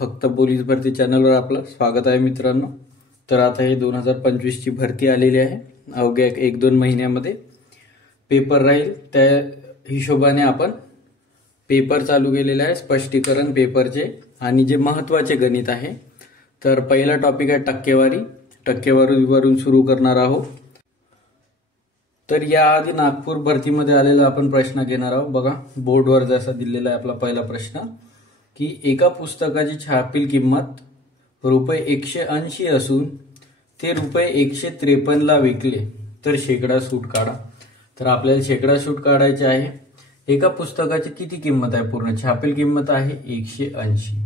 फक्त पोलीस भरती चॅनलवर आपलं स्वागत आहे मित्रांनो। तर आता हे 2025 ची भरती आलेली आहे। अवघ्या 1-2 महिन्यामध्ये पेपर राहील, त्या हिशोबाने आपण पेपर चालू केलेले आहे, स्पष्टीकरण पेपरचे आणि जे महत्त्वाचे गणित आहे। तर पहिला टॉपिक आहे टक्केवारी। टक्केवारीवरून सुरू करणार आहोत। तर याआधी नागपूर भरतीमध्ये आलेला आपण प्रश्न घेणार आहोत। बघा बोर्डवर जसा दिलेला आहे आपला पहिला प्रश्न की एका पुस्तकाची छापील किंमत रुपये 180 असून ते रुपये 153 ला विकले तर शेकडा सूट काढा। तर आपल्याला शेकडा सूट काढायचे आहे। एका पुस्तकाची किती किंमत आहे? पूर्ण छापील किंमत आहे 180।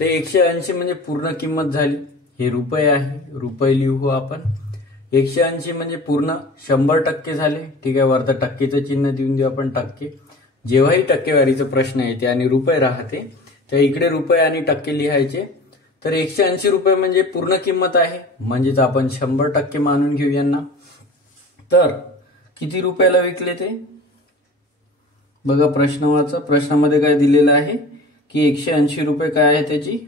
तर 180 म्हणजे पूर्ण किंमत झाली। हे रुपये आहे, रुपये लिहू आपण। 180 म्हणजे पूर्ण 100% झाले। ठीक आहे, वरती टक्केचं चिन्ह देऊन देऊ आपण टक्के। जेव्हाही टक्केवारीचा प्रश्न येते आणि रुपये राहते तर इकडे रुपये आणि टक्के लिहायचे। तर 180 रुपये म्हणजे पूर्ण किंमत आहे, म्हणजेच आपण 100% मानून घेऊ यांना। तर किती रुपयाला विकले ते बघा प्रश्न वाचा। प्रश्नामध्ये काय दिलेलं आहे की 180 रुपये काय आहे त्याची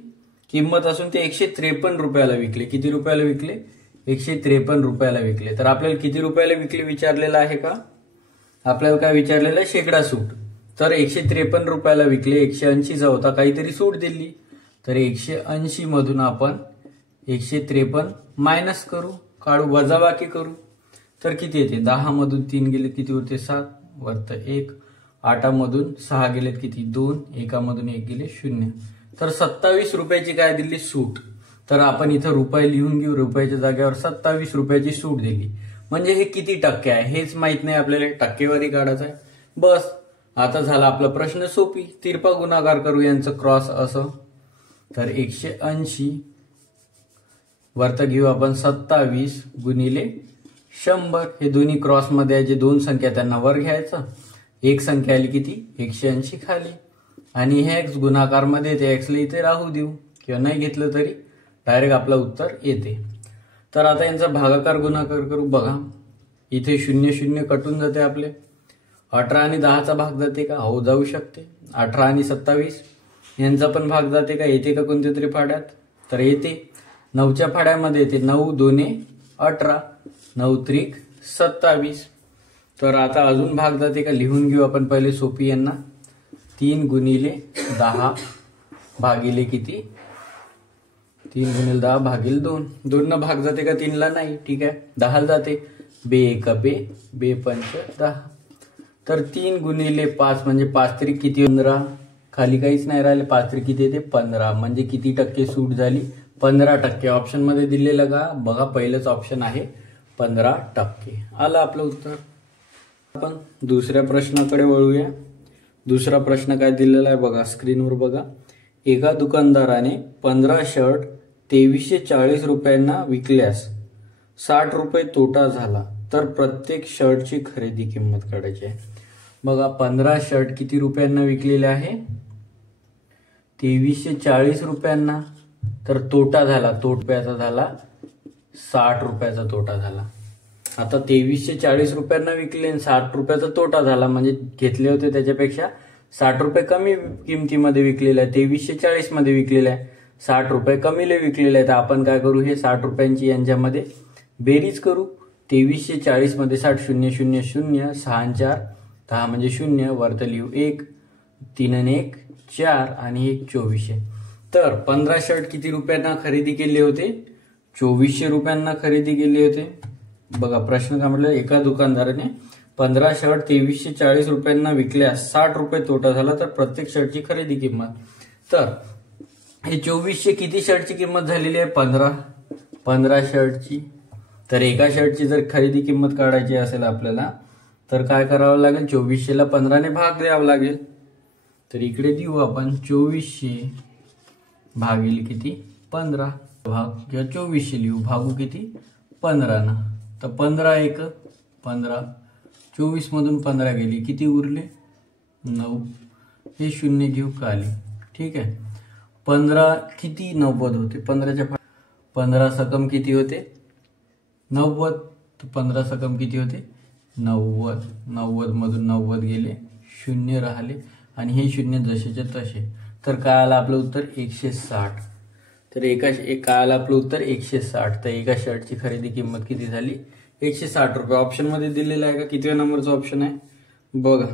किंमत असून ते 153 रुपयाला विकले। किती रुपयाला विकले? 153 रुपयाला विकले। तर आपल्याला किती रुपयाला विकले विचारलेलं आहे का? आपल्याला काय विचारलेलं आहे? शेकडा सूट। तर 153 रुपयाला विकले, 180 चा होता, काहीतरी सूट दिली। तर 180 मधून आपण 153 मायनस करू, काढू, वजाबाकी करू। तर किती येते? 10 मधून 3 गेले किती होते? 7, वरत 1, 8 मधून 6 गेलेत किती? 2, 1 मधून 1 गेले 0। तर 27 रुपयाची काय दिली? सूट। तर आपण इथं रुपये लिहून घेऊ, रुपयाच्या जागेवर 27 रुपयाची सूट दिली। म्हणजे हे किती टक्के आहे हेच माहित नाही आपल्याला, टक्केवारी काढायचं आहे बस। आता झाला आपला प्रश्न सोपी। तिरपा गुणाकार करू यांचं क्रॉस असं। तर 180 वरत घेऊ आपण 27 गुणिले 100। हे दोन्ही क्रॉस मध्ये आहे, जे दोन संख्या त्यांना वर घ्यायचं। एक संख्या आली किती? 180 खाली, आणि हे एक्स गुणाकार मध्ये ते एक्सला इथे राहू देऊ किंवा नाही घेतलं तरी डायरेक्ट आपलं उत्तर येते। तर आता यांचा भागाकार गुणाकार करू। बघा इथे 0 0 कटून जाते आपले। 18 आणि 10चा भाग जाते का? हो जाऊ शकते। 18 आणि 27 यांचा पण भाग जाते का? येते का कोणत्या तरी फाड्यात? तर येते। 9च्या फाड्यामध्ये येते। 9 2 18, 9 त्रिक 27। तर आता अजून भाग जाते का? लिहून घेऊ आपण पहिले सोपी यांना। 3 गुणिले 10 भागिले किती? 3 गुणिले 10 भागिले 2। 2 न भाग जाते का? 3 ला नाही। ठीक आहे, 10 ला जाते। बे 1 बे, बे 5 10। तर 3 गुणिले 5 म्हणजे 5 त्रिक किती? 15। खाली काहीच नाही राहिले, 5 त्रिक किती येते? 15। म्हणजे किती टक्के सूट झाली? 15%। ऑप्शन मध्ये दिलेलं का? बघा पहिलंच ऑप्शन आहे 15%। आलं आपलं उत्तर। आपण दुसऱ्या प्रश्नाकडे वळूया। दुसरा प्रश्न काय दिलेला आहे बघा स्क्रीनवर बघा। एका दुकानदाराने 15 शर्ट 2340 रुपयांना विकल्यास 60 रुपये तोटा झाला, तर प्रत्येक शर्टची खरेदी किंमत काढायची आहे। बघा 15 शर्ट किती रुपयांना विकलेले आहे? 2340 रुपयांना। तर तोटा झाला, तोट्याचा झाला 60 रुपयाचा तोटा झाला। आता 2340 रुपयांना विकले आणि 60 रुपयाचा तोटा झाला, म्हणजे घेतले होते त्याच्यापेक्षा 60 रुपये कमी किमतीमध्ये विकलेले आहे। 2340 मध्ये विकलेले आहे, 60 रुपये कमीले विकलेले आहे। तर आपण काय करू? हे 60 रुपयांची यांच्यामध्ये बेरीज करू। 2340 मध्ये 60 0 0 0, 6 4 10 म्हणजे 0, वरत लिहू 1, 3 आणि 1 4 आणि 1 2400। तर 15 शर्ट किती रुपयांना खरेदी केले होते? 2400 रुपयांना खरेदी केले होते। बघा प्रश्न काय म्हटलं? एका दुकानदाराने 15 शर्ट 2340 रुपयांना विकल्यास 60 रुपये तोटा झाला, तर प्रत्येक शर्टची खरेदी किंमत। तर हे 2400 किती शर्टची किंमत झालेली आहे? 15 शर्टची। तर एका शर्टची जर खरेदी किंमत काढायची असेल आपल्याला तर काय करावं लागेल? 2400 ला 15 ने भाग द्यावा लागेल। तर इकडे देऊ आपण 2400 भागिले किती? 15 भाग किंवा 2400 लिहू, भागू किती? 15 ना। तर 15 1 15, 24 मधून 15 गेली किती उरले? 9। हे 0 घेऊ खाली। ठीक आहे, 15 किती? 90 होते। 15च्या 15 सकम किती होते? 90। तर 15 सकम किती होते? 90। 90 मधून 90 गेले, 0 राहिले आणि हे 0 जसेच्या तसे। तर काय आलं आपलं उत्तर 160. तर काय आलं आपलं उत्तर 160. तर एका शर्टची खरेदी किंमत किती झाली? 160 रुपये. ऑप्शन मध्ये दिलेला आहे का? कितव्या नंबरचा ऑप्शन आहे बघा,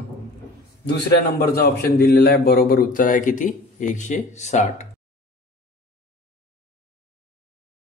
दुसऱ्या नंबरचा ऑप्शन दिलेला आहे. बरोबर उत्तर आहे किती? 160.